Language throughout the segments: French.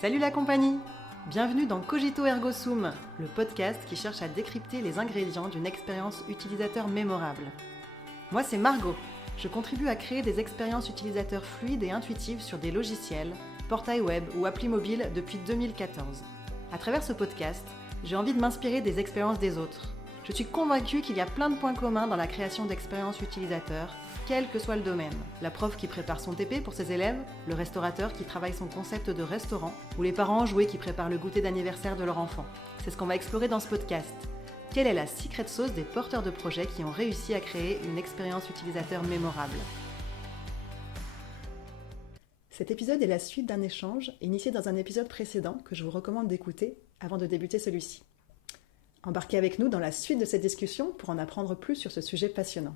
Salut la compagnie! Bienvenue dans Cogito Ergo Sum, le podcast qui cherche à décrypter les ingrédients d'une expérience utilisateur mémorable. Moi c'est Margot, je contribue à créer des expériences utilisateurs fluides et intuitives sur des logiciels, portails web ou applis mobiles depuis 2014. À travers ce podcast, j'ai envie de m'inspirer des expériences des autres. Je suis convaincue qu'il y a plein de points communs dans la création d'expériences utilisateurs, quel que soit le domaine. La prof qui prépare son TP pour ses élèves, le restaurateur qui travaille son concept de restaurant, ou les parents enjoués qui préparent le goûter d'anniversaire de leur enfant. C'est ce qu'on va explorer dans ce podcast. Quelle est la secret sauce des porteurs de projets qui ont réussi à créer une expérience utilisateur mémorable? Cet épisode est la suite d'un échange initié dans un épisode précédent que je vous recommande d'écouter avant de débuter celui-ci. Embarquez avec nous dans la suite de cette discussion pour en apprendre plus sur ce sujet passionnant.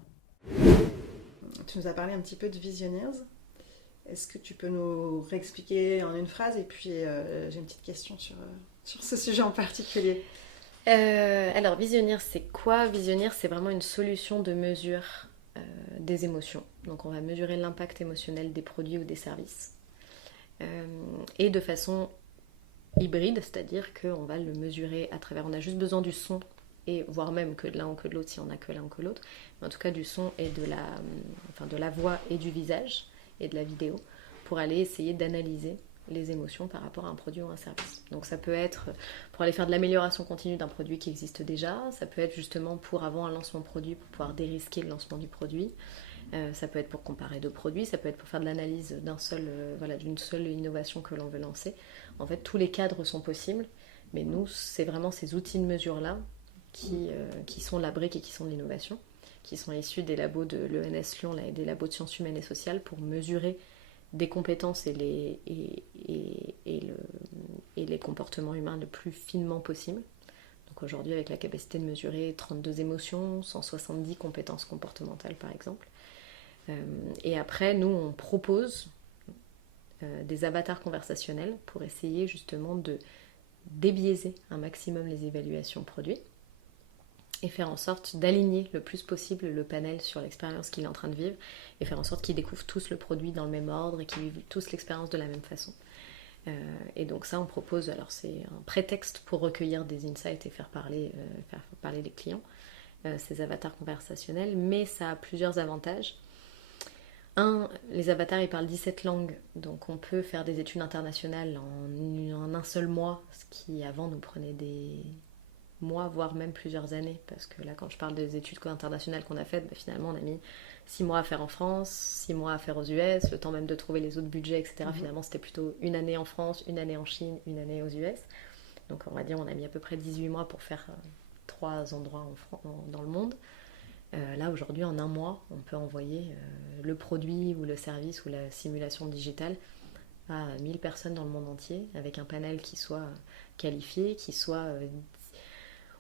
Tu nous as parlé un petit peu de Visioneers. Est-ce que tu peux nous réexpliquer en une phrase? Et puis j'ai une petite question sur ce sujet en particulier. Alors Visioneers, c'est quoi? Visioneers, c'est vraiment une solution de mesure des émotions. Donc on va mesurer l'impact émotionnel des produits ou des services. Et de façon hybride, c'est-à-dire qu'on va le mesurer à travers... On a juste besoin du son, et voire même que de l'un ou que de l'autre si on n'a que l'un ou que l'autre, mais en tout cas du son et de la voix et du visage et de la vidéo pour aller essayer d'analyser les émotions par rapport à un produit ou un service. Donc ça peut être pour aller faire de l'amélioration continue d'un produit qui existe déjà, ça peut être justement pour avant un lancement produit, pour pouvoir dérisquer le lancement du produit, ça peut être pour comparer deux produits, ça peut être pour faire de l'analyse d'une seule innovation que l'on veut lancer. En fait, tous les cadres sont possibles, mais nous, c'est vraiment ces outils de mesure-là qui sont la brique et qui sont de l'innovation, qui sont issus des labos de l'ENS Lyon et des labos de sciences humaines et sociales pour mesurer des compétences et les comportements humains le plus finement possible. Donc aujourd'hui, avec la capacité de mesurer 32 émotions, 170 compétences comportementales par exemple. Et après, nous, on propose des avatars conversationnels pour essayer justement de débiaiser un maximum les évaluations produits et faire en sorte d'aligner le plus possible le panel sur l'expérience qu'il est en train de vivre et faire en sorte qu'ils découvrent tous le produit dans le même ordre et qu'ils vivent tous l'expérience de la même façon. Et donc ça, on propose, alors c'est un prétexte pour recueillir des insights et faire parler les clients, ces avatars conversationnels, mais ça a plusieurs avantages. Les avatars, ils parlent 17 langues, donc on peut faire des études internationales en un seul mois, ce qui avant nous prenait des mois, voire même plusieurs années, parce que là, quand je parle des études internationales qu'on a faites, finalement, on a mis 6 mois à faire en France, 6 mois à faire aux US, le temps même de trouver les autres budgets, etc. Finalement, c'était plutôt une année en France, une année en Chine, une année aux US. Donc, on va dire, on a mis à peu près 18 mois pour faire 3 endroits dans le monde. Là, aujourd'hui, en un mois, on peut envoyer le produit ou le service ou la simulation digitale à 1000 personnes dans le monde entier, avec un panel qui soit qualifié, qui soit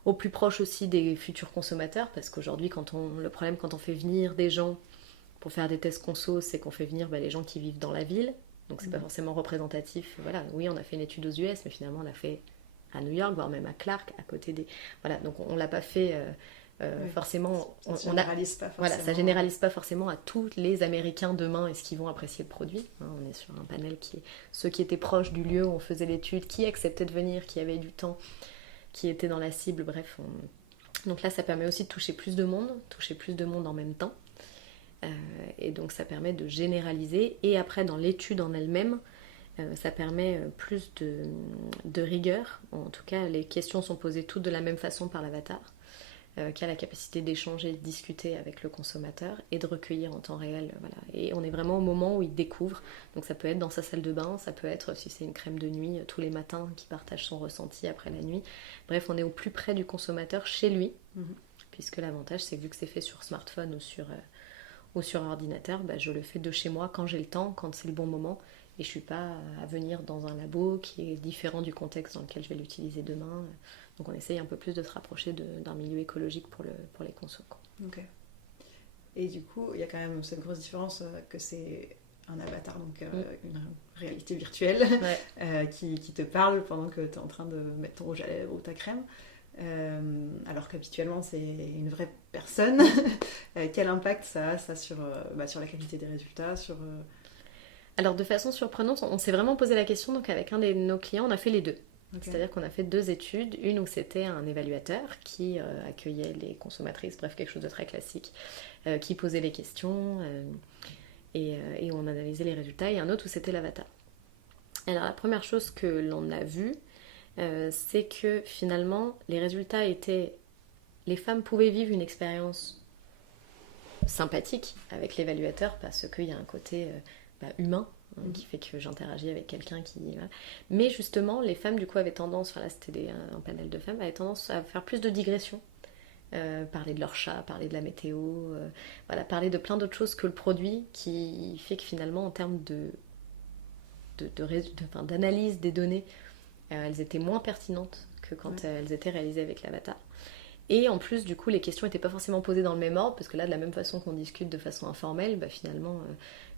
au plus proche aussi des futurs consommateurs, parce qu'aujourd'hui, le problème quand on fait venir des gens pour faire des tests conso, c'est qu'on fait venir les gens qui vivent dans la ville, donc c'est pas forcément représentatif. Voilà, oui, on a fait une étude aux US, mais finalement on l'a fait à New York, voire même à Clark, à côté des... Voilà, donc on l'a pas fait... forcément, ça généralise pas forcément. Voilà, ça généralise pas forcément à tous les Américains demain est-ce qu'ils vont apprécier le produit. On est sur un panel ceux qui étaient proches du lieu où on faisait l'étude, qui acceptaient de venir, qui avaient du temps, qui étaient dans la cible, bref. Donc là, ça permet aussi de toucher plus de monde en même temps. Et donc ça permet de généraliser. Et après, dans l'étude en elle-même, ça permet plus de rigueur. En tout cas, les questions sont posées toutes de la même façon par l'avatar. Qui a la capacité d'échanger, de discuter avec le consommateur et de recueillir en temps réel. Voilà. Et on est vraiment au moment où il découvre. Donc ça peut être dans sa salle de bain, ça peut être, si c'est une crème de nuit, tous les matins qui partage son ressenti après la nuit. Bref, on est au plus près du consommateur chez lui, puisque l'avantage, c'est que vu que c'est fait sur smartphone ou sur ordinateur, je le fais de chez moi quand j'ai le temps, quand c'est le bon moment. Et je ne suis pas à venir dans un labo qui est différent du contexte dans lequel je vais l'utiliser demain. Donc on essaye un peu plus de se rapprocher d'un milieu écologique pour les consos. Ok. Et du coup, il y a quand même cette grosse différence que c'est un avatar, donc une réalité virtuelle qui te parle pendant que tu es en train de mettre ton rouge à lèvres ou ta crème. Alors qu'habituellement c'est une vraie personne. Quel impact ça a sur la qualité des résultats, sur Alors de façon surprenante, on s'est vraiment posé la question, donc avec un de nos clients, on a fait les deux. Ok. C'est-à-dire qu'on a fait 2 études, une où c'était un évaluateur qui accueillait les consommatrices, bref quelque chose de très classique, qui posait les questions et on analysait les résultats, et un autre où c'était l'avatar. Alors la première chose que l'on a vue, c'est que finalement les résultats étaient, les femmes pouvaient vivre une expérience sympathique avec l'évaluateur parce qu'il y a un côté humain qui fait que j'interagis avec quelqu'un qui... Voilà. Mais justement, les femmes du coup avaient tendance, enfin là c'était un panel de femmes, avaient tendance à faire plus de digressions. Parler de leur chat, parler de la météo, voilà, parler de plein d'autres choses que le produit, qui fait que finalement en termes d'analyse des données, elles étaient moins pertinentes que quand elles étaient réalisées avec l'avatar. Et en plus, du coup, les questions n'étaient pas forcément posées dans le même ordre, parce que là, de la même façon qu'on discute de façon informelle, finalement,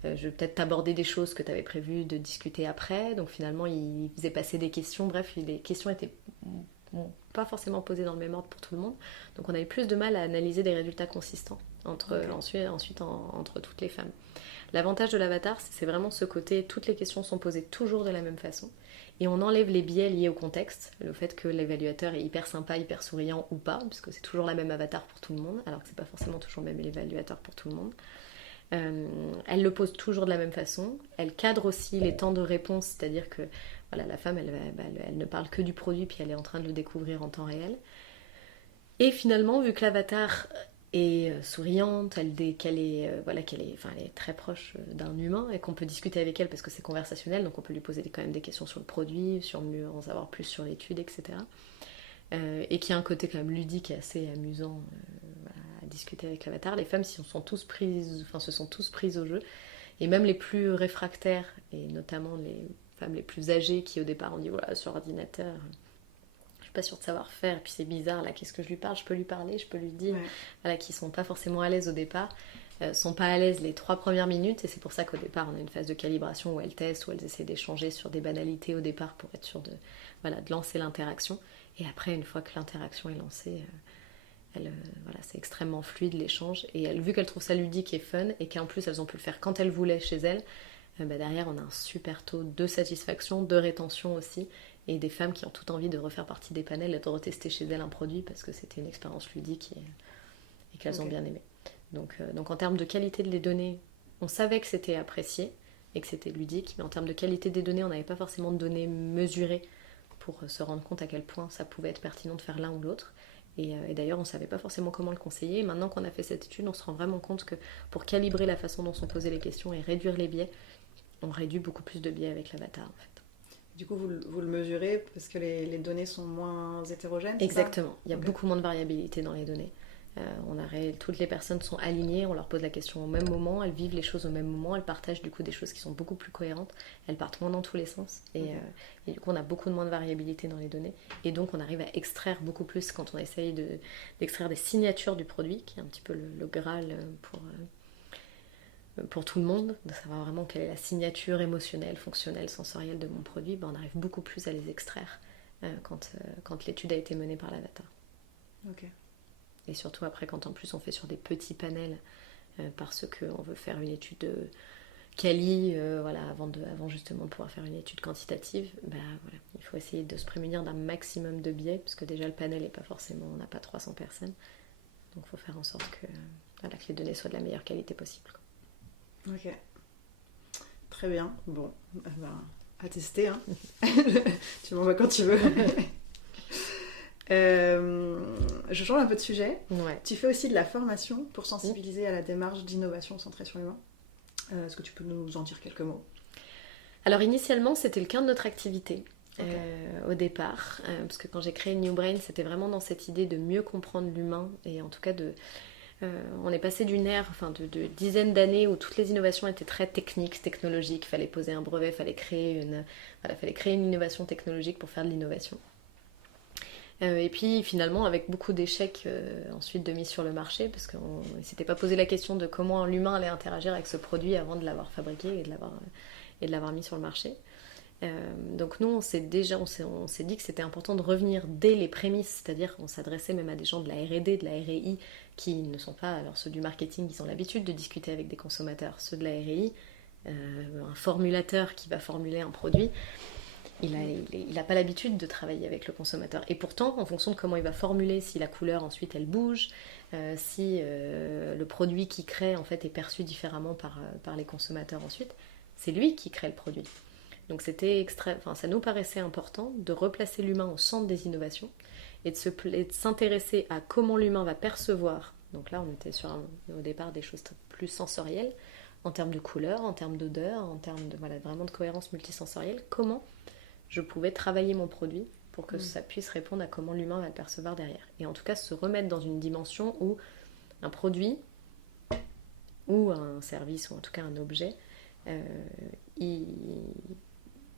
je vais peut-être t'aborder des choses que tu avais prévu de discuter après. Donc finalement, il faisait passer des questions. Bref, les questions étaient pas forcément posées dans le même ordre pour tout le monde. Donc on avait plus de mal à analyser des résultats consistants ensuite entre toutes les femmes. L'avantage de l'avatar, c'est vraiment ce côté, toutes les questions sont posées toujours de la même façon. Et on enlève les biais liés au contexte, le fait que l'évaluateur est hyper sympa, hyper souriant ou pas, puisque c'est toujours la même avatar pour tout le monde, alors que c'est pas forcément toujours le même évaluateur pour tout le monde. Elle le pose toujours de la même façon. Elle cadre aussi les temps de réponse, c'est-à-dire que voilà, la femme, elle ne parle que du produit, puis elle est en train de le découvrir en temps réel. Et finalement, vu que l'avatar est souriante, elle est très proche d'un humain et qu'on peut discuter avec elle parce que c'est conversationnel, donc on peut lui poser quand même des questions sur le produit, sur mieux en savoir plus sur l'étude, etc. Et qui a un côté quand même ludique et assez amusant à discuter avec l'avatar. Les femmes se sont tous prises au jeu, et même les plus réfractaires, et notamment les femmes les plus âgées qui au départ ont dit voilà, sur ordinateur, je suis pas sûre de savoir faire, et puis c'est bizarre là, qu'est-ce que je lui parle, je peux lui parler, je peux lui dire, voilà, qui sont pas forcément à l'aise au départ, sont pas à l'aise les 3 premières minutes, et c'est pour ça qu'au départ on a une phase de calibration où elles testent, où elles essaient d'échanger sur des banalités au départ pour être sûres de lancer l'interaction. Et après, une fois que l'interaction est lancée, c'est extrêmement fluide l'échange. Et vu qu'elles trouvent ça ludique et fun, et qu'en plus elles ont pu le faire quand elles voulaient chez elles, derrière on a un super taux de satisfaction, de rétention aussi, et des femmes qui ont tout envie de refaire partie des panels et de retester chez elles un produit parce que c'était une expérience ludique et qu'elles ont bien aimé. Donc en termes de qualité des données, on savait que c'était apprécié et que c'était ludique, mais en termes de qualité des données, on n'avait pas forcément de données mesurées pour se rendre compte à quel point ça pouvait être pertinent de faire l'un ou l'autre. Et d'ailleurs, on ne savait pas forcément comment le conseiller. Et maintenant qu'on a fait cette étude, on se rend vraiment compte que pour calibrer la façon dont sont posées les questions et réduire les biais, on réduit beaucoup plus de biais avec l'avatar, en fait. Du coup, vous le mesurez parce que les données sont moins hétérogènes, c'est Exactement. ça ? Il y a beaucoup moins de variabilité dans les données. Toutes les personnes sont alignées, on leur pose la question au même moment, elles vivent les choses au même moment, elles partagent du coup des choses qui sont beaucoup plus cohérentes, elles partent moins dans tous les sens, et du coup on a beaucoup moins de variabilité dans les données, et donc on arrive à extraire beaucoup plus quand on essaye d'extraire des signatures du produit, qui est un petit peu le Graal pour tout le monde, de savoir vraiment quelle est la signature émotionnelle, fonctionnelle, sensorielle de mon produit. On arrive beaucoup plus à les extraire quand l'étude a été menée par l'avatar. Ok. Et surtout après, quand en plus on fait sur des petits panels, parce qu'on veut faire une étude quali, avant justement de pouvoir faire une étude quantitative, il faut essayer de se prémunir d'un maximum de biais, parce que déjà le panel n'est pas forcément, on n'a pas 300 personnes, donc il faut faire en sorte que les données soient de la meilleure qualité possible. Ok. Très bien. Bon, à tester, hein. Tu m'envoies quand tu veux. Je change un peu de sujet. Ouais. Tu fais aussi de la formation pour sensibiliser à la démarche d'innovation centrée sur l'humain. Est-ce que tu peux nous en dire quelques mots ? Alors initialement, c'était le cœur de notre activité. Au départ, parce que quand j'ai créé New Brain, c'était vraiment dans cette idée de mieux comprendre l'humain, et en tout cas on est passé d'une ère de dizaines d'années où toutes les innovations étaient très techniques, technologiques, il fallait poser un brevet, il fallait créer une innovation technologique pour faire de l'innovation. Et puis finalement avec beaucoup d'échecs ensuite de mise sur le marché, parce qu'on ne s'était pas posé la question de comment l'humain allait interagir avec ce produit avant de l'avoir fabriqué et de l'avoir mis sur le marché. Donc nous on s'est dit que c'était important de revenir dès les prémices, c'est-à-dire qu'on s'adressait même à des gens de la R&D, de la R&I, qui ne sont pas, alors ceux du marketing, ils ont l'habitude de discuter avec des consommateurs, ceux de la R&I, un formulateur qui va formuler un produit, il n'a pas l'habitude de travailler avec le consommateur. Et pourtant, en fonction de comment il va formuler, si la couleur ensuite elle bouge, si le produit qu'il crée en fait est perçu différemment par les consommateurs ensuite, c'est lui qui crée le produit. Donc ça nous paraissait important de replacer l'humain au centre des innovations et de s'intéresser à comment l'humain va percevoir. Donc là, on était au départ des choses plus sensorielles, en termes de couleur, en termes d'odeur, en termes de vraiment de cohérence multisensorielle. Comment je pouvais travailler mon produit pour que ça puisse répondre à comment l'humain va le percevoir derrière. Et en tout cas, se remettre dans une dimension où un produit ou un service, ou en tout cas un objet,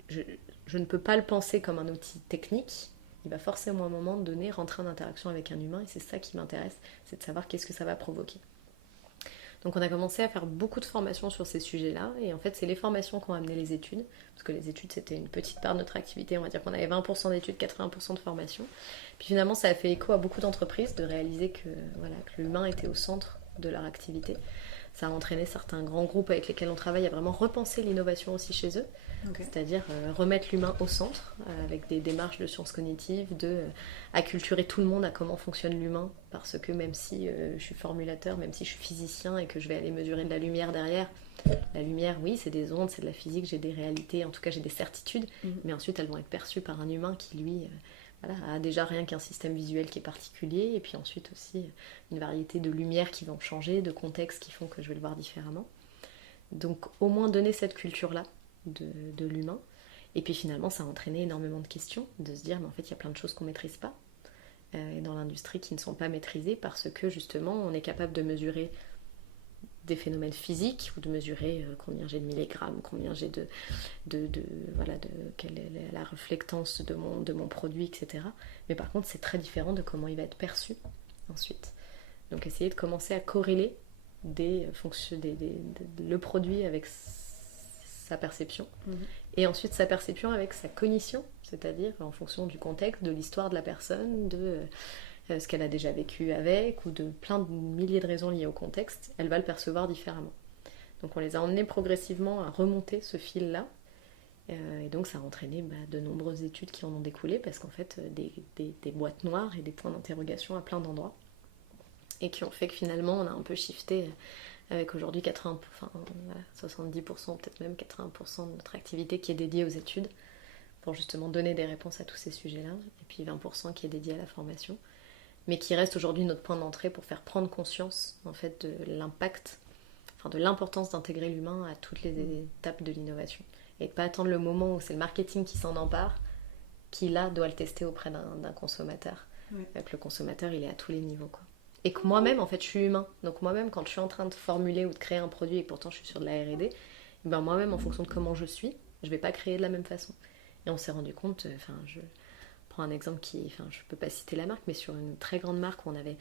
je ne peux pas le penser comme un outil technique. Il va forcément à un moment donné rentrer en interaction avec un humain, et c'est ça qui m'intéresse, c'est de savoir qu'est-ce que ça va provoquer. Donc on a commencé à faire beaucoup de formations sur ces sujets-là, et en fait c'est les formations qui ont amené les études, parce que les études c'était une petite part de notre activité, on va dire qu'on avait 20% d'études, 80% de formation. Puis finalement ça a fait écho à beaucoup d'entreprises de réaliser que l'humain était au centre de leur activité. Ça a entraîné certains grands groupes avec lesquels on travaille à vraiment repenser l'innovation aussi chez eux. Okay. C'est-à-dire remettre l'humain au centre avec des démarches de sciences cognitives, acculturer tout le monde à comment fonctionne l'humain, parce que même si je suis formulateur, même si je suis physicien et que je vais aller mesurer de la lumière derrière, la lumière, oui, c'est des ondes, c'est de la physique, j'ai des réalités, en tout cas j'ai des certitudes, mais ensuite elles vont être perçues par un humain qui, lui, a déjà rien qu'un système visuel qui est particulier, et puis ensuite aussi une variété de lumières qui vont changer, de contextes qui font que je vais le voir différemment. Donc au moins donner cette culture-là de l'humain. Et puis finalement ça a entraîné énormément de questions, de se dire mais en fait il y a plein de choses qu'on ne maîtrise pas dans l'industrie qui ne sont pas maîtrisées, parce que justement on est capable de mesurer des phénomènes physiques, ou de mesurer combien j'ai de milligrammes, combien j'ai quelle est la réflectance de mon produit, etc. Mais par contre c'est très différent de comment il va être perçu ensuite. Donc essayer de commencer à corréler le produit avec sa perception, et ensuite sa perception avec sa cognition, c'est-à-dire en fonction du contexte, de l'histoire de la personne, de ce qu'elle a déjà vécu avec, ou de plein de milliers de raisons liées au contexte, elle va le percevoir différemment. Donc on les a emmenés progressivement à remonter ce fil-là, et donc ça a entraîné de nombreuses études qui en ont découlé, parce qu'en fait des boîtes noires et des points d'interrogation à plein d'endroits, et qui ont fait que finalement on a un peu shifté avec aujourd'hui 70%, peut-être même 80% de notre activité qui est dédiée aux études, pour justement donner des réponses à tous ces sujets-là, et puis 20% qui est dédié à la formation, mais qui reste aujourd'hui notre point d'entrée pour faire prendre conscience en fait de l'impact, de l'importance d'intégrer l'humain à toutes les étapes de l'innovation, et de ne pas attendre le moment où c'est le marketing qui s'en empare, qui là doit le tester auprès d'un consommateur. Donc le consommateur il est à tous les niveaux, quoi. Et que moi-même, en fait, je suis humain. Donc moi-même, quand je suis en train de formuler ou de créer un produit, et pourtant je suis sur de la R&D, moi-même, en fonction de comment je suis, je ne vais pas créer de la même façon. Et on s'est rendu compte, je prends un exemple je ne peux pas citer la marque, mais sur une très grande marque où on avait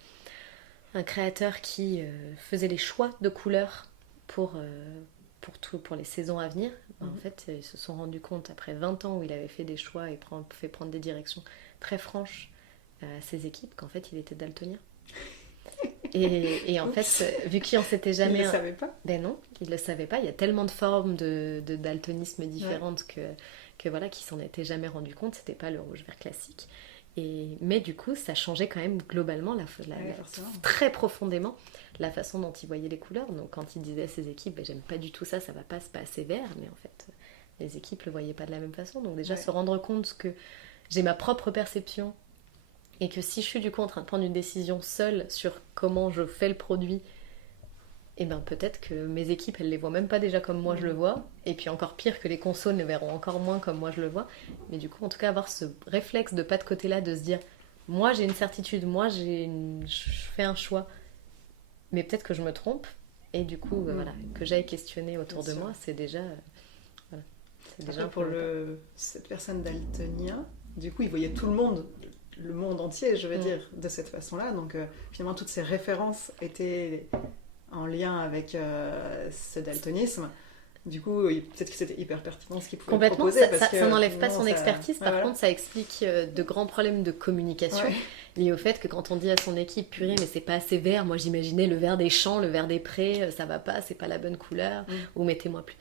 un créateur qui faisait les choix de couleurs pour les saisons à venir. En fait, ils se sont rendus compte, après 20 ans où il avait fait des choix et fait prendre des directions très franches à ses équipes, qu'en fait, il était daltonien. Et en fait, vu qu'il en s'était jamais... Il le savait pas. Ben non, il le savait pas. Il y a tellement de formes de daltonisme différentes que voilà, qu'il s'en était jamais rendu compte. C'était pas le rouge-vert classique. Mais du coup, ça changeait quand même globalement, très profondément, la façon dont il voyait les couleurs. Donc quand il disait à ses équipes, j'aime pas du tout ça, ça va pas, c'est pas assez vert. Mais en fait, les équipes le voyaient pas de la même façon. Donc déjà, se rendre compte que j'ai ma propre perception, et que si je suis du coup en train de prendre une décision seule sur comment je fais le produit, peut-être que mes équipes elles les voient même pas déjà comme moi je le vois, et puis encore pire que les consos ne verront encore moins comme moi je le vois. Mais du coup en tout cas avoir ce réflexe de pas de côté là, de se dire moi j'ai une certitude, moi je fais un choix, mais peut-être que je me trompe, et du coup que j'aille questionner autour de moi, c'est déjà c'est déjà pour cette personne daltonien, du coup il voyait tout le monde entier, je veux dire, de cette façon-là. Donc finalement, toutes ces références étaient en lien avec ce daltonisme. Du coup, peut-être que c'était hyper pertinent ce qu'il pouvait proposer. Complètement, ça n'enlève pas son expertise. Par contre, ça explique de grands problèmes de communication liés au fait que quand on dit à son équipe, purée, mais c'est pas assez vert, moi j'imaginais le vert des champs, le vert des prés, ça va pas, c'est pas la bonne couleur, ou mettez-moi plus.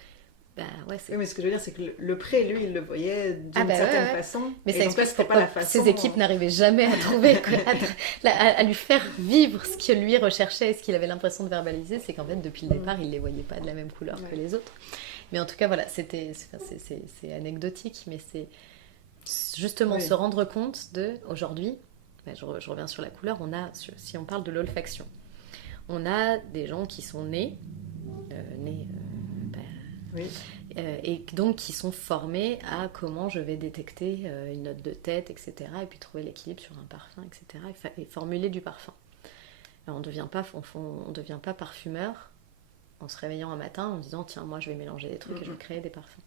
Ouais, oui, mais ce que je veux dire, c'est que le prêt, lui, il le voyait d'une certaine façon. Mais et ça donc là, explique c'était pourquoi pas la façon. ses équipes n'arrivaient jamais à trouver, à lui faire vivre ce que lui recherchait et ce qu'il avait l'impression de verbaliser. C'est qu'en fait, depuis le départ, il les voyait pas de la même couleur que les autres. Mais en tout cas, voilà, c'est anecdotique, mais c'est justement se rendre compte aujourd'hui, je reviens sur la couleur, si on parle de l'olfaction, on a des gens qui sont nés et donc qui sont formés à comment je vais détecter une note de tête, etc. Et puis trouver l'équilibre sur un parfum, etc. Et formuler du parfum. Alors on ne devient pas parfumeur en se réveillant un matin en disant tiens, moi je vais mélanger des trucs et je vais créer des parfums.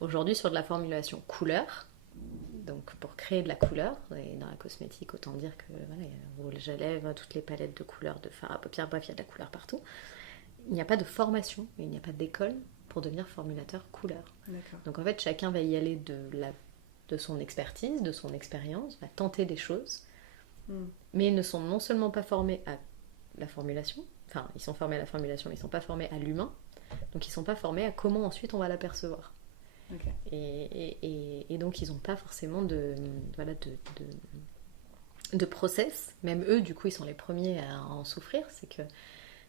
Aujourd'hui, sur de la formulation couleur, donc pour créer de la couleur, et dans la cosmétique, autant dire que voilà, il y a le rouge à lèvres, toutes les palettes de couleurs, de fard à paupières, bref, il y a de la couleur partout. Il n'y a pas de formation, il n'y a pas d'école pour devenir formulateur couleur. D'accord. Donc en fait, chacun va y aller de son expertise, de son expérience, va tenter des choses, mais ils ne sont non seulement pas formés à la formulation, enfin, ils sont formés à la formulation, mais ils ne sont pas formés à l'humain, donc ils ne sont pas formés à comment ensuite on va l'apercevoir. Okay. Et donc ils n'ont pas forcément de process. Même eux, du coup, ils sont les premiers à en souffrir.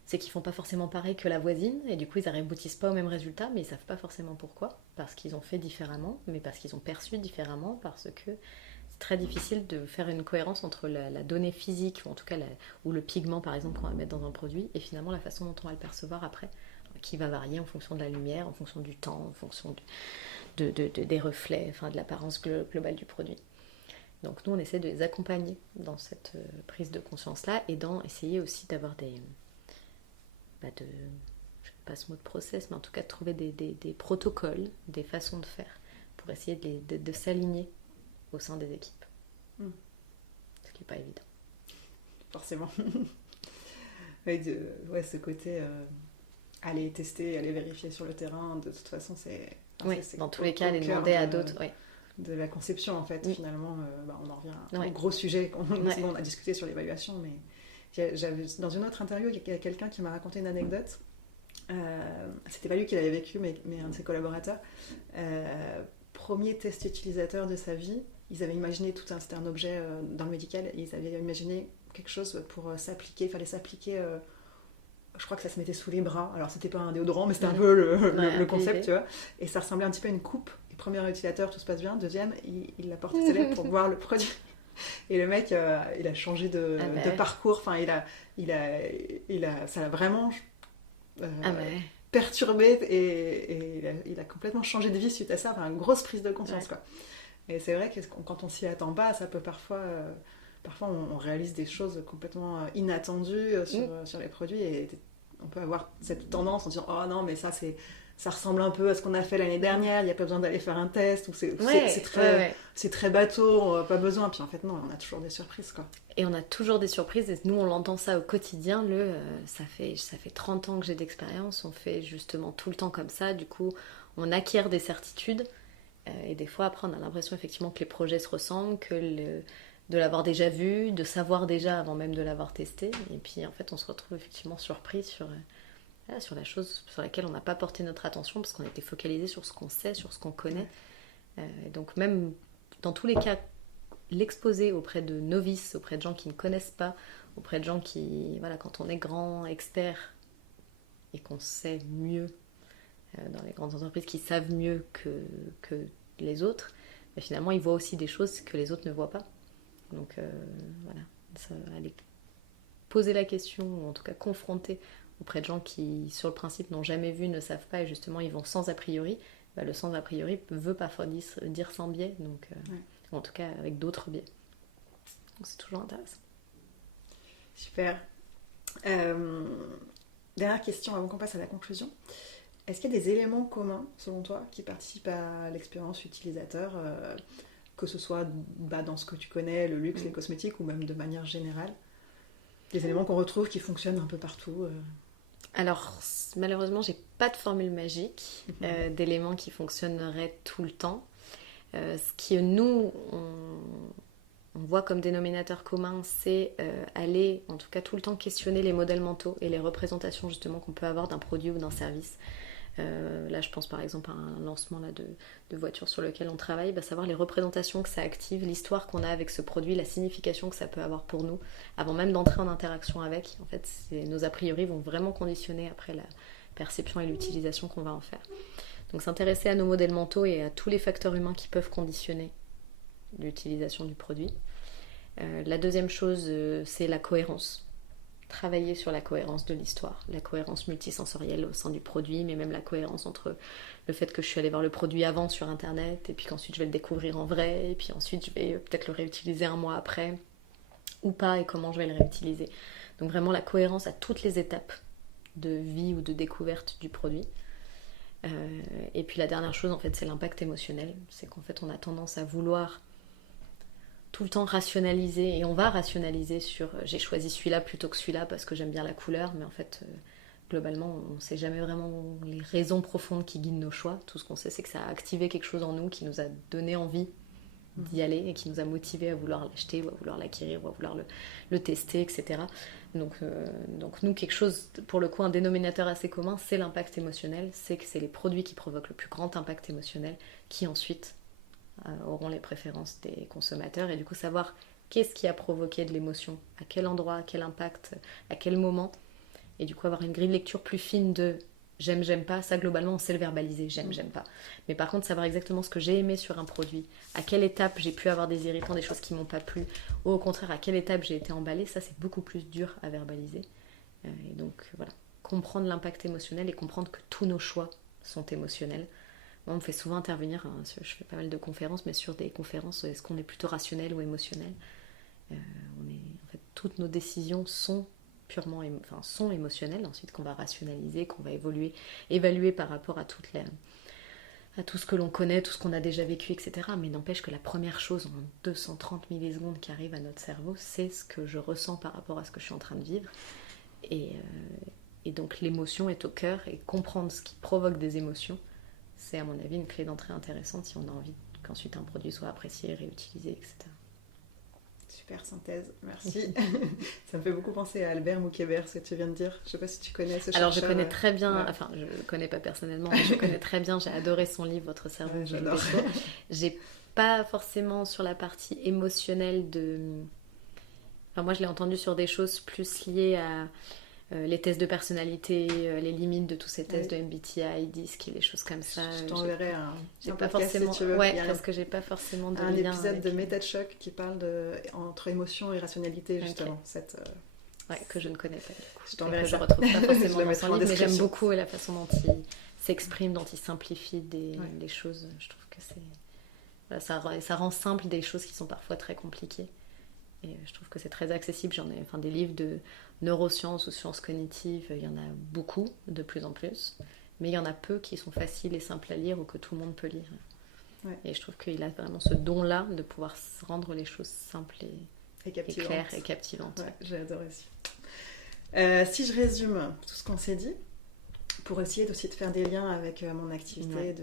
C'est qu'ils font pas forcément pareil que la voisine, et du coup ils n'aboutissent pas au même résultat, mais ils savent pas forcément pourquoi, parce qu'ils ont fait différemment, mais parce qu'ils ont perçu différemment, parce que c'est très difficile de faire une cohérence entre la donnée physique, ou en tout cas ou le pigment par exemple qu'on va mettre dans un produit, et finalement la façon dont on va le percevoir après, qui va varier en fonction de la lumière, en fonction du temps, en fonction des reflets, enfin de l'apparence globale du produit. Donc nous on essaie de les accompagner dans cette prise de conscience là, et essayer aussi d'avoir je ne sais pas ce mot de process, mais en tout cas de trouver des protocoles, des façons de faire pour essayer de s'aligner au sein des équipes. Ce qui n'est pas évident. Forcément. Ce côté aller tester, aller vérifier sur le terrain, de toute façon c'est dans tous les cas, aller demander à d'autres. De la conception en fait, finalement, on en revient au gros sujet on a discuté sur l'évaluation, mais j'avais, dans une autre interview, il y a quelqu'un qui m'a raconté une anecdote. C'était pas lui qui l'avait vécu, mais un de ses collaborateurs. Premier test utilisateur de sa vie, ils avaient imaginé c'était un objet dans le médical, et ils avaient imaginé quelque chose pour s'appliquer, il fallait s'appliquer, je crois que ça se mettait sous les bras, alors c'était pas un déodorant, mais c'était un peu le concept, tu vois, et ça ressemblait un petit peu à une coupe. Et premier utilisateur, tout se passe bien, deuxième, il la porte à ses lèvres pour voir le produit. Et le mec, il a changé de parcours, enfin, ça l'a vraiment perturbé, et il a complètement changé de vie suite à ça, enfin, une grosse prise de conscience, quoi. Et c'est vrai que quand on s'y attend pas, ça peut parfois on réalise des choses complètement inattendues sur les produits, et on peut avoir cette tendance en disant oh non, mais ça ressemble un peu à ce qu'on a fait l'année dernière, il n'y a pas besoin d'aller faire un test, ou c'est très bateau, pas besoin. Puis en fait, non, on a toujours des surprises, quoi. Et on a toujours des surprises, et nous, on l'entend ça au quotidien. Ça fait 30 ans que j'ai d'expérience, on fait justement tout le temps comme ça. Du coup, on acquiert des certitudes, et des fois, après, on a l'impression effectivement que les projets se ressemblent, de l'avoir déjà vu, de savoir déjà avant même de l'avoir testé. Et puis, en fait, on se retrouve effectivement surpris sur la chose sur laquelle on n'a pas porté notre attention, parce qu'on était focalisé sur ce qu'on sait, sur ce qu'on connaît. Donc même dans tous les cas, l'exposer auprès de novices, auprès de gens qui ne connaissent pas, auprès de gens qui, quand on est grand expert et qu'on sait mieux, dans les grandes entreprises qui savent mieux que les autres, finalement ils voient aussi des choses que les autres ne voient pas. Donc aller poser la question, ou en tout cas confronter auprès de gens qui, sur le principe, n'ont jamais vu, ne savent pas, et justement ils vont sans a priori, le sans a priori ne veut pas dire sans biais, donc, en tout cas avec d'autres biais. Donc c'est toujours intéressant. Super. Dernière question avant qu'on passe à la conclusion. Est-ce qu'il y a des éléments communs, selon toi, qui participent à l'expérience utilisateur, que ce soit dans ce que tu connais, le luxe, les cosmétiques, ou même de manière générale? Des éléments qu'on retrouve qui fonctionnent un peu partout Alors, malheureusement, j'ai pas de formule magique d'éléments qui fonctionneraient tout le temps. Ce qui, nous, on voit comme dénominateur commun, c'est aller, en tout cas tout le temps, questionner les modèles mentaux et les représentations justement qu'on peut avoir d'un produit ou d'un service. Là, je pense par exemple à un lancement là, de voiture sur lequel on travaille, savoir les représentations que ça active, l'histoire qu'on a avec ce produit, la signification que ça peut avoir pour nous, avant même d'entrer en interaction avec. En fait, nos a priori vont vraiment conditionner après la perception et l'utilisation qu'on va en faire. Donc s'intéresser à nos modèles mentaux et à tous les facteurs humains qui peuvent conditionner l'utilisation du produit. La deuxième chose, c'est la cohérence. Travailler sur la cohérence de l'histoire, la cohérence multisensorielle au sein du produit, mais même la cohérence entre le fait que je suis allée voir le produit avant sur internet et puis qu'ensuite je vais le découvrir en vrai et puis ensuite je vais peut-être le réutiliser un mois après ou pas et comment je vais le réutiliser. Donc vraiment la cohérence à toutes les étapes de vie ou de découverte du produit. Et puis la dernière chose en fait c'est l'impact émotionnel, c'est qu'en fait on a tendance à vouloir tout le temps rationaliser, et on va rationaliser sur j'ai choisi celui-là plutôt que celui-là parce que j'aime bien la couleur, mais en fait globalement on ne sait jamais vraiment les raisons profondes qui guident nos choix. Tout ce qu'on sait c'est que ça a activé quelque chose en nous qui nous a donné envie d'y aller et qui nous a motivé à vouloir l'acheter ou à vouloir l'acquérir ou à vouloir le tester, etc. Donc nous, quelque chose, pour le coup, un dénominateur assez commun, c'est l'impact émotionnel, c'est que c'est les produits qui provoquent le plus grand impact émotionnel qui ensuite auront les préférences des consommateurs, et du coup savoir qu'est-ce qui a provoqué de l'émotion, à quel endroit, à quel impact, à quel moment, et du coup avoir une grille de lecture plus fine de j'aime, j'aime pas. Ça globalement on sait le verbaliser, j'aime, j'aime pas, mais par contre savoir exactement ce que j'ai aimé sur un produit, à quelle étape j'ai pu avoir des irritants, des choses qui m'ont pas plu, ou au contraire à quelle étape j'ai été emballée, ça c'est beaucoup plus dur à verbaliser. Et donc voilà, comprendre l'impact émotionnel et comprendre que tous nos choix sont émotionnels. Moi, on me fait souvent intervenir, je fais pas mal de conférences, mais sur des conférences, est-ce qu'on est plutôt rationnel ou émotionnel ? En fait, toutes nos décisions sont sont émotionnelles, ensuite qu'on va rationaliser, qu'on va évaluer par rapport à tout ce que l'on connaît, tout ce qu'on a déjà vécu, etc. Mais n'empêche que la première chose en 230 millisecondes qui arrive à notre cerveau, c'est ce que je ressens par rapport à ce que je suis en train de vivre. Et donc l'émotion est au cœur, et comprendre ce qui provoque des émotions, c'est à mon avis une clé d'entrée intéressante si on a envie qu'ensuite un produit soit apprécié, réutilisé, etc. Super synthèse, merci. Ça me fait beaucoup penser à Albert Moukébert, ce que tu viens de dire. Je ne sais pas si tu connais ce chercheur. Alors je connais très bien, enfin je ne le connais pas personnellement, mais je connais très bien, j'ai adoré son livre, Votre cerveau. Ouais, j'adore. J'ai pas forcément sur la partie émotionnelle de... Enfin moi je l'ai entendu sur des choses plus liées à... les tests de personnalité, les limites de tous ces tests de MBTI, DISC et les choses comme ça. Je t'enverrai un pas podcast forcément, si tu veux. Ouais, parce que j'ai pas forcément de un lien épisode avec... de Méthode Choc qui parle entre émotion et rationalité, justement. Okay. Que je ne connais pas du coup. Je t'enverrai ça. Je retrouve pas forcément dans son livre, mais j'aime beaucoup la façon dont il s'exprime, dont il simplifie des choses. Je trouve que ça rend simple des choses qui sont parfois très compliquées. Et je trouve que c'est très accessible. Des livres de neurosciences ou sciences cognitives, il y en a beaucoup, de plus en plus. Mais il y en a peu qui sont faciles et simples à lire ou que tout le monde peut lire. Ouais. Et je trouve qu'il a vraiment ce don-là de pouvoir rendre les choses simples et claires et captivantes. Ouais, j'ai adoré aussi. Si je résume tout ce qu'on s'est dit, pour essayer aussi de faire des liens avec mon activité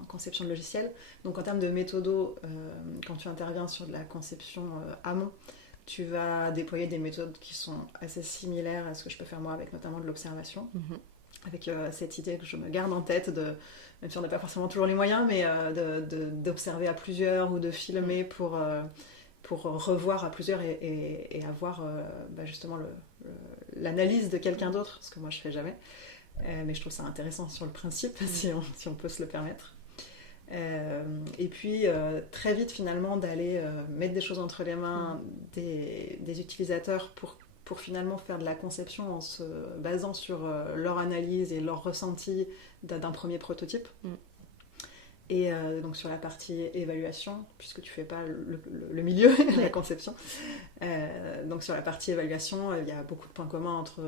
en conception de logiciels. Donc en termes de méthodo, quand tu interviens sur de la conception amont, tu vas déployer des méthodes qui sont assez similaires à ce que je peux faire moi, avec notamment de l'observation. Avec cette idée que je me garde en tête, même si on n'a pas forcément toujours les moyens, mais d'observer à plusieurs ou de filmer pour revoir à plusieurs et avoir justement l'analyse de quelqu'un d'autre, ce que moi je ne fais jamais. Mais je trouve ça intéressant sur le principe, si on peut se le permettre. Et puis très vite finalement d'aller mettre des choses entre les mains des utilisateurs pour finalement faire de la conception en se basant sur leur analyse et leur ressenti d'un premier prototype. Et donc sur la partie évaluation, puisque tu fais pas le milieu, la conception, donc sur la partie évaluation, il y a beaucoup de points communs entre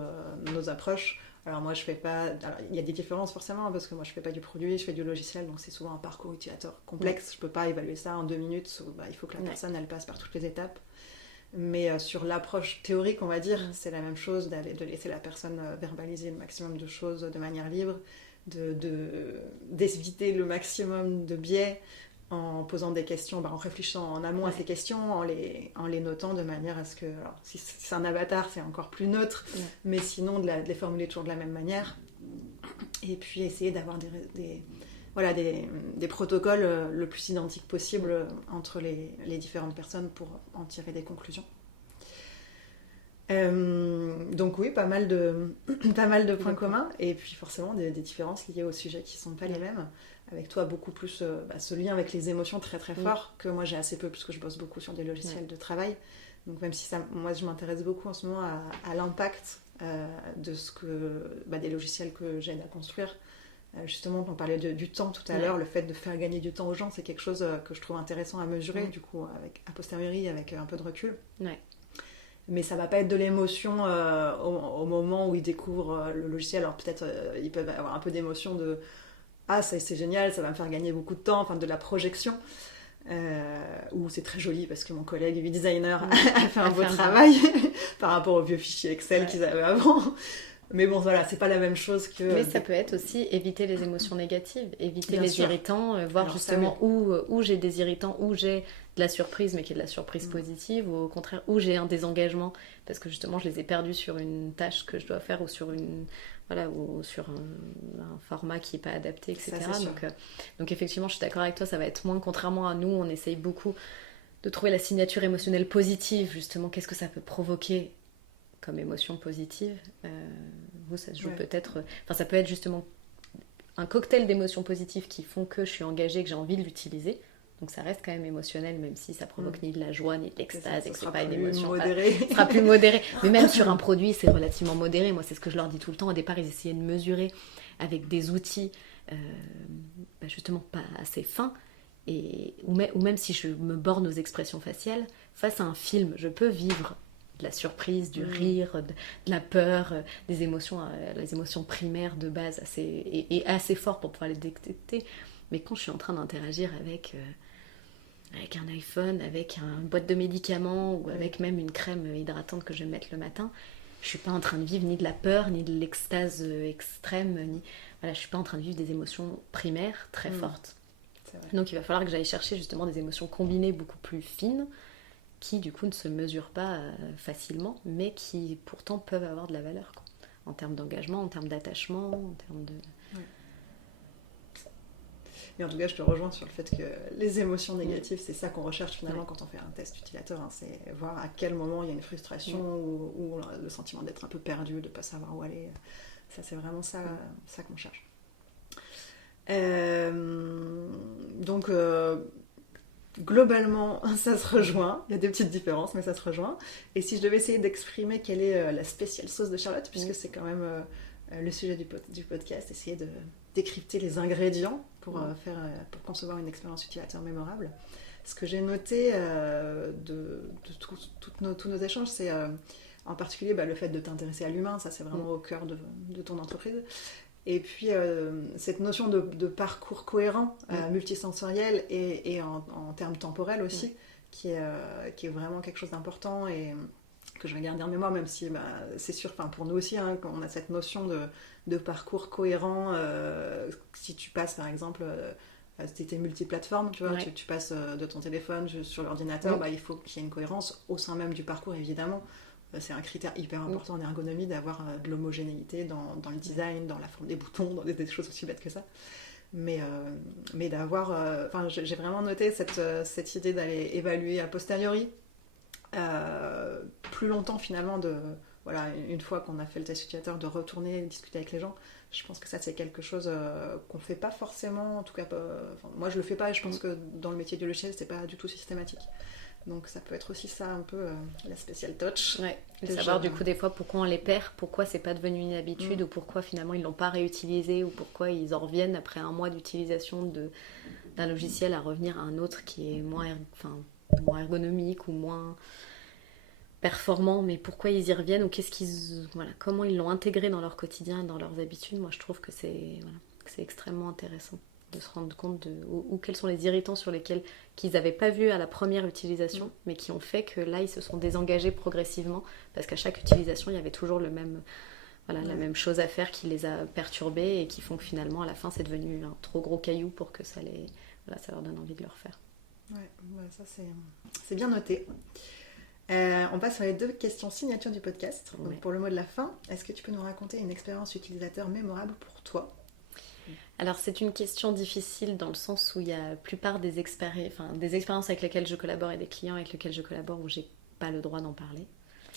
nos approches. Alors moi je fais pas... Alors, il y a des différences forcément, parce que moi je fais pas du produit, je fais du logiciel, donc c'est souvent un parcours utilisateur complexe. Je peux pas évaluer ça en 2 minutes, il faut que la personne elle passe par toutes les étapes. Mais sur l'approche théorique, on va dire, c'est la même chose, de laisser la personne verbaliser le maximum de choses de manière libre, d'éviter le maximum de biais en posant des questions, en réfléchissant en amont à ces questions, en les notant de manière à ce que... Alors, si c'est un avatar, c'est encore plus neutre, mais sinon de les formuler toujours de la même manière. et puis essayer d'avoir des protocoles le plus identiques possible entre les différentes personnes pour en tirer des conclusions. Donc oui, pas mal de points communs, et puis forcément des différences liées au sujet qui ne sont pas les mêmes. Avec toi, beaucoup plus ce lien avec les émotions très très fort, que moi j'ai assez peu, puisque je bosse beaucoup sur des logiciels de travail. Donc même si moi je m'intéresse beaucoup en ce moment à l'impact de des logiciels que j'aide à construire. Justement, on parlait du temps tout à l'heure, le fait de faire gagner du temps aux gens, c'est quelque chose que je trouve intéressant à mesurer, du coup, a posteriori, avec un peu de recul. Ouais. Mais ça va pas être de l'émotion au moment où ils découvrent le logiciel. Alors peut-être ils peuvent avoir un peu d'émotion de « Ah, ça, c'est génial, ça va me faire gagner beaucoup de temps », enfin de la projection. Ou c'est très joli parce que mon collègue UX designer a fait un beau travail par rapport aux vieux fichiers Excel qu'ils avaient avant. Mais bon, voilà, c'est pas la même chose que... Mais ça peut être aussi éviter les émotions négatives, éviter les irritants, voir alors, justement où j'ai des irritants, où j'ai de la surprise, mais qui est de la surprise positive, ou au contraire, où j'ai un désengagement, parce que justement, je les ai perdus sur une tâche que je dois faire, ou sur ou sur un format qui n'est pas adapté, etc. Donc effectivement, je suis d'accord avec toi, ça va être moins, contrairement à nous, on essaye beaucoup de trouver la signature émotionnelle positive, justement, qu'est-ce que ça peut provoquer comme émotion positive. Vous, ça se joue peut-être... Enfin, ça peut être justement un cocktail d'émotions positives qui font que je suis engagée, que j'ai envie de l'utiliser. Donc ça reste quand même émotionnel, même si ça provoque ni de la joie, ni de l'extase, et que c'est pas une émotion... Modéré. Ça sera plus modéré. Mais même sur un produit, c'est relativement modéré. Moi, c'est ce que je leur dis tout le temps. Au départ, ils essayaient de mesurer avec des outils justement pas assez fins. Ou même si je me borne aux expressions faciales, face à un film, je peux vivre de la surprise, du rire, de la peur, des émotions, les émotions primaires de base assez fort pour pouvoir les détecter. Mais quand je suis en train d'interagir avec un iPhone, avec une boîte de médicaments ou avec même une crème hydratante que je vais mettre le matin, je suis pas en train de vivre ni de la peur, ni de l'extase extrême, je suis pas en train de vivre des émotions primaires très fortes. Donc il va falloir que j'aille chercher justement des émotions combinées beaucoup plus fines, qui du coup ne se mesurent pas facilement, mais qui pourtant peuvent avoir de la valeur, quoi. En termes d'engagement, en termes d'attachement, en termes de... Et en tout cas, je te rejoins sur le fait que les émotions négatives, c'est ça qu'on recherche finalement quand on fait un test utilisateur. C'est voir à quel moment il y a une frustration ou le sentiment d'être un peu perdu, de ne pas savoir où aller. Ça, c'est vraiment ça qu'on cherche. Donc... globalement, ça se rejoint. Il y a des petites différences, mais ça se rejoint. Et si je devais essayer d'exprimer quelle est la spéciale sauce de Charlotte, puisque c'est quand même le sujet du podcast, essayer de décrypter les ingrédients pour concevoir une expérience utilisateur mémorable. Ce que j'ai noté de tous nos échanges, c'est en particulier le fait de t'intéresser à l'humain. Ça, c'est vraiment au cœur de ton entreprise. Et puis cette notion de parcours cohérent, multisensoriel et en termes temporels aussi, qui est vraiment quelque chose d'important et que je vais garder en mémoire, même si c'est sûr, pour nous aussi, on a cette notion de parcours cohérent. Si tu passes par exemple, si tu es multiplateforme, tu vois, tu passes de ton téléphone sur l'ordinateur, il faut qu'il y ait une cohérence au sein même du parcours, évidemment. C'est un critère hyper important en ergonomie d'avoir de l'homogénéité dans le design, dans la forme des boutons, dans des choses aussi bêtes que ça. Mais d'avoir... j'ai vraiment noté cette idée d'aller évaluer a posteriori, plus longtemps finalement, une fois qu'on a fait le test utilisateur, de retourner discuter avec les gens. Je pense que ça, c'est quelque chose qu'on ne fait pas forcément, en tout cas, moi je le fais pas, et je pense que dans le métier du logiciel, c'est pas du tout systématique. Donc ça peut être aussi ça un peu la special touch. Et savoir du coup des fois pourquoi on les perd, pourquoi c'est pas devenu une habitude ou pourquoi finalement ils l'ont pas réutilisé ou pourquoi ils en reviennent après un mois d'utilisation d'un logiciel à revenir à un autre qui est moins ergonomique ou moins performant, mais pourquoi ils y reviennent ou comment ils l'ont intégré dans leur quotidien, dans leurs habitudes. Moi je trouve que c'est extrêmement intéressant de se rendre compte ou quels sont les irritants sur lesquels qu'ils n'avaient pas vu à la première utilisation, mais qui ont fait que là, ils se sont désengagés progressivement, parce qu'à chaque utilisation, il y avait toujours la même chose à faire qui les a perturbés et qui font que finalement, à la fin, c'est devenu un trop gros caillou pour que ça leur donne envie de le refaire. Ça c'est bien noté. On passe sur les 2 questions signature du podcast. Ouais. Donc pour le mot de la fin, est-ce que tu peux nous raconter une expérience utilisateur mémorable pour toi? Alors c'est une question difficile dans le sens où il y a la plupart des expériences avec lesquelles je collabore et des clients avec lesquels je collabore où j'ai pas le droit d'en parler.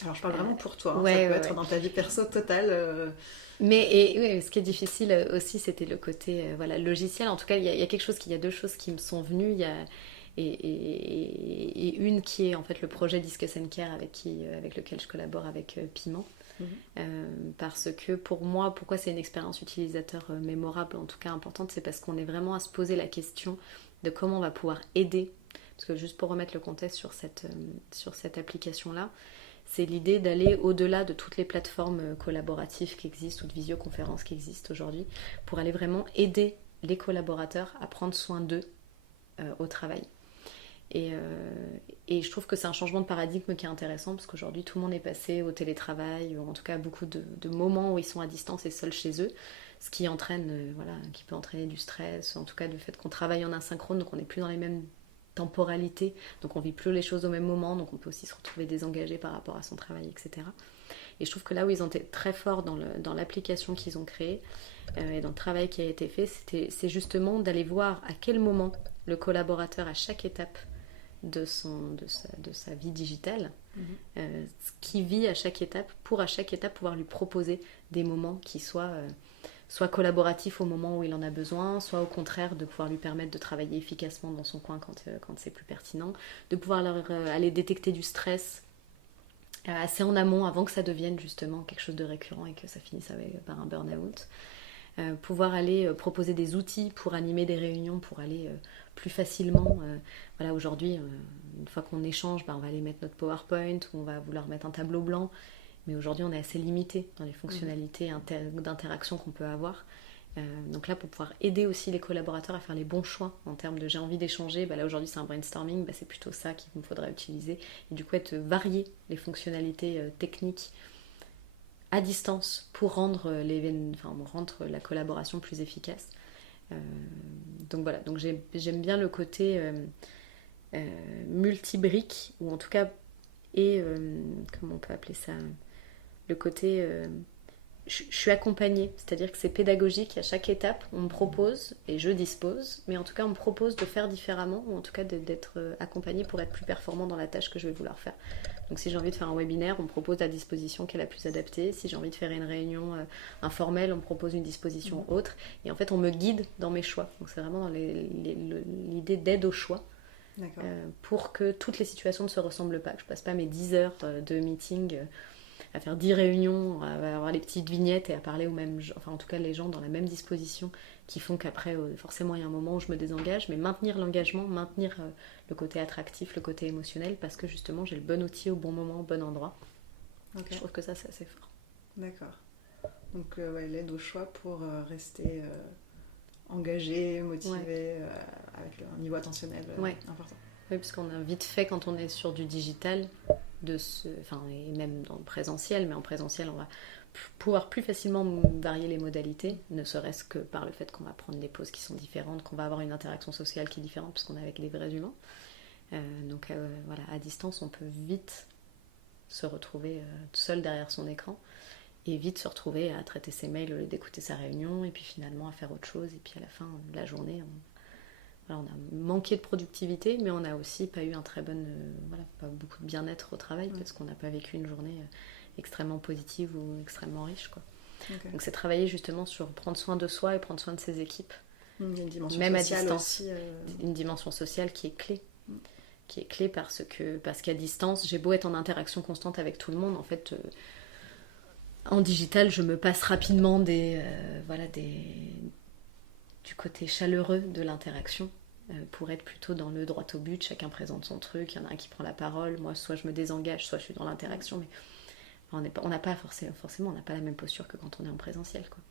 Alors je parle vraiment pour toi, ouais, ça peut être dans ta vie perso totale. Mais ce qui est difficile aussi, c'était le côté logiciel. En tout cas, il y a quelque chose, il y a 2 choses qui me sont venues. Il y a, et une qui est en fait le projet Discuss & Care avec lequel je collabore avec Piment. Parce que pour moi, pourquoi c'est une expérience utilisateur mémorable, en tout cas importante, c'est parce qu'on est vraiment à se poser la question de comment on va pouvoir aider. Parce que juste pour remettre le contexte sur cette application-là, c'est l'idée d'aller au-delà de toutes les plateformes collaboratives qui existent ou de visioconférences qui existent aujourd'hui pour aller vraiment aider les collaborateurs à prendre soin d'eux au travail. Et je trouve que c'est un changement de paradigme qui est intéressant parce qu'aujourd'hui tout le monde est passé au télétravail ou en tout cas beaucoup de moments où ils sont à distance et seuls chez eux, ce qui entraîne, qui peut entraîner du stress, en tout cas du fait qu'on travaille en asynchrone, donc on n'est plus dans les mêmes temporalité, donc on vit plus les choses au même moment, donc on peut aussi se retrouver désengagé par rapport à son travail, etc. Et je trouve que là où ils ont été très forts dans l'application qu'ils ont créée et dans le travail qui a été fait, c'est justement d'aller voir à quel moment le collaborateur à chaque étape de sa vie digitale, ce qu'il vit à chaque étape, pour à chaque étape pouvoir lui proposer des moments qui soient soit collaboratif au moment où il en a besoin, soit au contraire de pouvoir lui permettre de travailler efficacement dans son coin quand c'est plus pertinent, de pouvoir aller détecter du stress assez en amont avant que ça devienne justement quelque chose de récurrent et que ça finisse par un burn-out. Pouvoir aller proposer des outils pour animer des réunions, pour aller plus facilement. Aujourd'hui, une fois qu'on échange, on va aller mettre notre PowerPoint ou on va vouloir mettre un tableau blanc. Mais aujourd'hui, on est assez limité dans les fonctionnalités d'interaction qu'on peut avoir. Donc là, pour pouvoir aider aussi les collaborateurs à faire les bons choix en termes de j'ai envie d'échanger, là aujourd'hui c'est un brainstorming, c'est plutôt ça qu'il me faudrait utiliser. Et du coup, varier les fonctionnalités techniques à distance pour rendre la collaboration plus efficace. Donc voilà, donc j'aime bien le côté multi-briques, ou en tout cas, comment on peut appeler ça, le côté je suis accompagnée, c'est-à-dire que c'est pédagogique à chaque étape, on me propose et je dispose, mais en tout cas on me propose de faire différemment, ou en tout cas d'être accompagnée pour être plus performant dans la tâche que je vais vouloir faire. Donc si j'ai envie de faire un webinaire, on me propose la disposition qui est la plus adaptée. Si j'ai envie de faire une réunion informelle, on me propose une disposition autre, et en fait on me guide dans mes choix. Donc c'est vraiment dans l'idée d'aide au choix. Pour que toutes les situations ne se ressemblent pas, que je passe pas mes 10 heures de meeting à faire 10 réunions, à avoir les petites vignettes et à parler aux mêmes, en tout cas les gens dans la même disposition, qui font qu'après forcément il y a un moment où je me désengage, mais maintenir l'engagement, maintenir le côté attractif, le côté émotionnel, parce que justement j'ai le bon outil au bon moment, au bon endroit. Je trouve que ça c'est assez fort. D'accord. Donc l'aide au choix pour rester engagé, motivé, avec un niveau attentionnel important. Oui, parce qu'on a vite fait, quand on est sur du digital, et même dans le présentiel, mais en présentiel, on va pouvoir plus facilement varier les modalités, ne serait-ce que par le fait qu'on va prendre des pauses qui sont différentes, qu'on va avoir une interaction sociale qui est différente, parce qu'on est avec des vrais humains. À distance, on peut vite se retrouver seul derrière son écran, et vite se retrouver à traiter ses mails au lieu d'écouter sa réunion, et puis finalement à faire autre chose, et puis à la fin de la journée, on a manqué de productivité, mais on n'a aussi pas eu pas beaucoup de bien-être au travail, parce qu'on n'a pas vécu une journée extrêmement positive ou extrêmement riche, quoi. Donc c'est travailler justement sur prendre soin de soi et prendre soin de ses équipes, même à distance. Une dimension sociale qui est clé. Qui est clé parce qu'à distance, j'ai beau être en interaction constante avec tout le monde, en fait, en digital, je me passe rapidement du côté chaleureux de l'interaction, pour être plutôt dans le droit au but, chacun présente son truc, il y en a un qui prend la parole, moi soit je me désengage, soit je suis dans l'interaction, mais on n'a pas forcément, on n'a pas la même posture que quand on est en présentiel, quoi.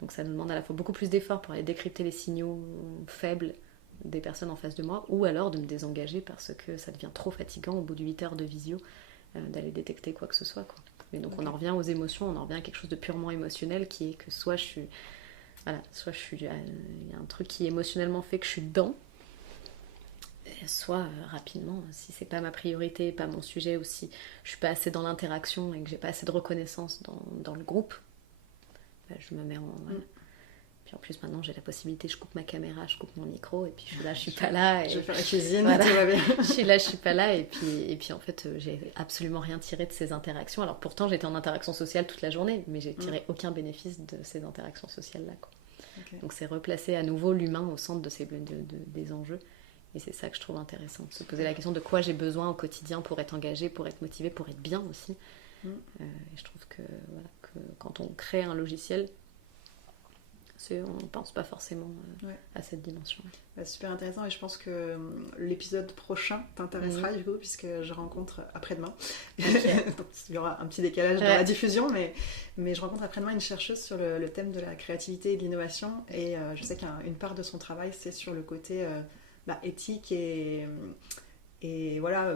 Donc ça nous demande à la fois beaucoup plus d'efforts pour aller décrypter les signaux faibles des personnes en face de moi, ou alors de me désengager parce que ça devient trop fatigant au bout de 8 heures de visio d'aller détecter quoi que ce soit, quoi. Mais donc on en revient aux émotions, on en revient à quelque chose de purement émotionnel, qui est que soit il y a un truc qui émotionnellement fait que je suis dedans, soit rapidement, si c'est pas ma priorité, pas mon sujet, ou si je suis pas assez dans l'interaction et que j'ai pas assez de reconnaissance dans le groupe, je me mets en... Puis en plus maintenant j'ai la possibilité, je coupe ma caméra, je coupe mon micro, et puis je suis là, je suis pas là. Je vais faire la cuisine, voilà. tout va bien. Je suis là, je suis pas là, et puis en fait j'ai absolument rien tiré de ces interactions. Alors pourtant j'étais en interaction sociale toute la journée, mais j'ai tiré aucun bénéfice de ces interactions sociales-là, quoi. Okay. Donc c'est replacer à nouveau l'humain au centre des enjeux. Et c'est ça que je trouve intéressant, de se poser la question de quoi j'ai besoin au quotidien pour être engagée, pour être motivée, pour être bien aussi. Et je trouve que quand on crée un logiciel, on ne pense pas forcément à cette dimension. Super intéressant, et je pense que l'épisode prochain t'intéressera du coup, puisque je rencontre après-demain. Okay. Donc, il y aura un petit décalage dans la diffusion, mais je rencontre après-demain une chercheuse sur le thème de la créativité et de l'innovation, et je sais qu'une part de son travail, c'est sur le côté... éthique et voilà,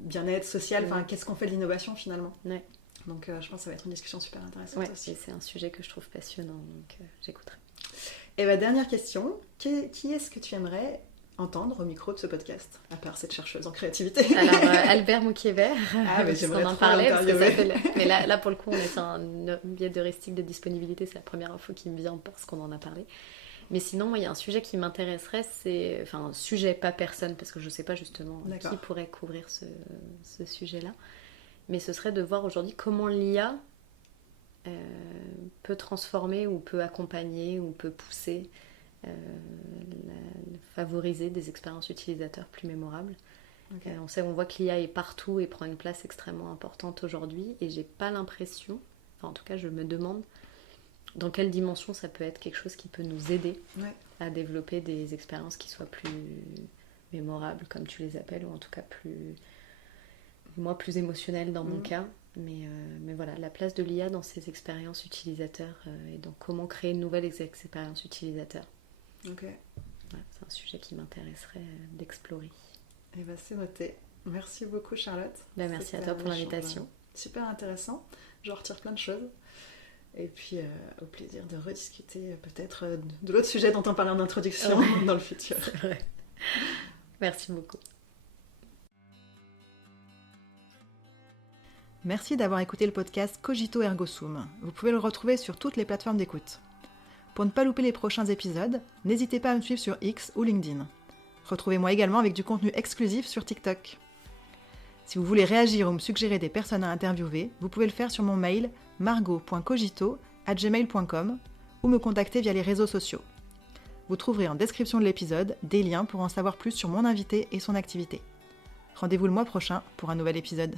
bien-être social, qu'est-ce qu'on fait de l'innovation finalement. Donc je pense que ça va être une discussion super intéressante aussi. Et c'est un sujet que je trouve passionnant, donc j'écouterai. Et dernière question, qui est-ce que tu aimerais entendre au micro de ce podcast, à part cette chercheuse en créativité? Alors Albert Mouquier-Vert, j'aimerais en parler, parce que ça fait... Mais là pour le coup on est sur un biais heuristique de disponibilité, c'est la première info qui me vient parce qu'on en a parlé. Mais sinon, il y a un sujet qui m'intéresserait, un sujet, pas personne, parce que je ne sais pas justement qui pourrait couvrir ce sujet-là. Mais ce serait de voir aujourd'hui comment l'IA peut transformer ou peut accompagner ou peut pousser, favoriser des expériences utilisateurs plus mémorables. On voit que l'IA est partout et prend une place extrêmement importante aujourd'hui, et j'ai pas l'impression, en tout cas je me demande, dans quelle dimension ça peut être quelque chose qui peut nous aider à développer des expériences qui soient plus mémorables, comme tu les appelles, ou en tout cas plus émotionnelles dans mon cas. Mais voilà, la place de l'IA dans ces expériences utilisateurs et dans comment créer une nouvelle expérience utilisateur. C'est un sujet qui m'intéresserait d'explorer. Et c'est noté. Merci beaucoup Charlotte. Merci à toi pour l'invitation. Super intéressant. Je retire plein de choses. Et puis, au plaisir de rediscuter peut-être de l'autre sujet dont on parlait en introduction dans le futur. C'est vrai. Merci beaucoup. Merci d'avoir écouté le podcast Cogito Ergo Sum. Vous pouvez le retrouver sur toutes les plateformes d'écoute. Pour ne pas louper les prochains épisodes, n'hésitez pas à me suivre sur X ou LinkedIn. Retrouvez-moi également avec du contenu exclusif sur TikTok. Si vous voulez réagir ou me suggérer des personnes à interviewer, vous pouvez le faire sur mon mail margot.cogito@gmail.com ou me contacter via les réseaux sociaux. Vous trouverez en description de l'épisode des liens pour en savoir plus sur mon invité et son activité. Rendez-vous le mois prochain pour un nouvel épisode.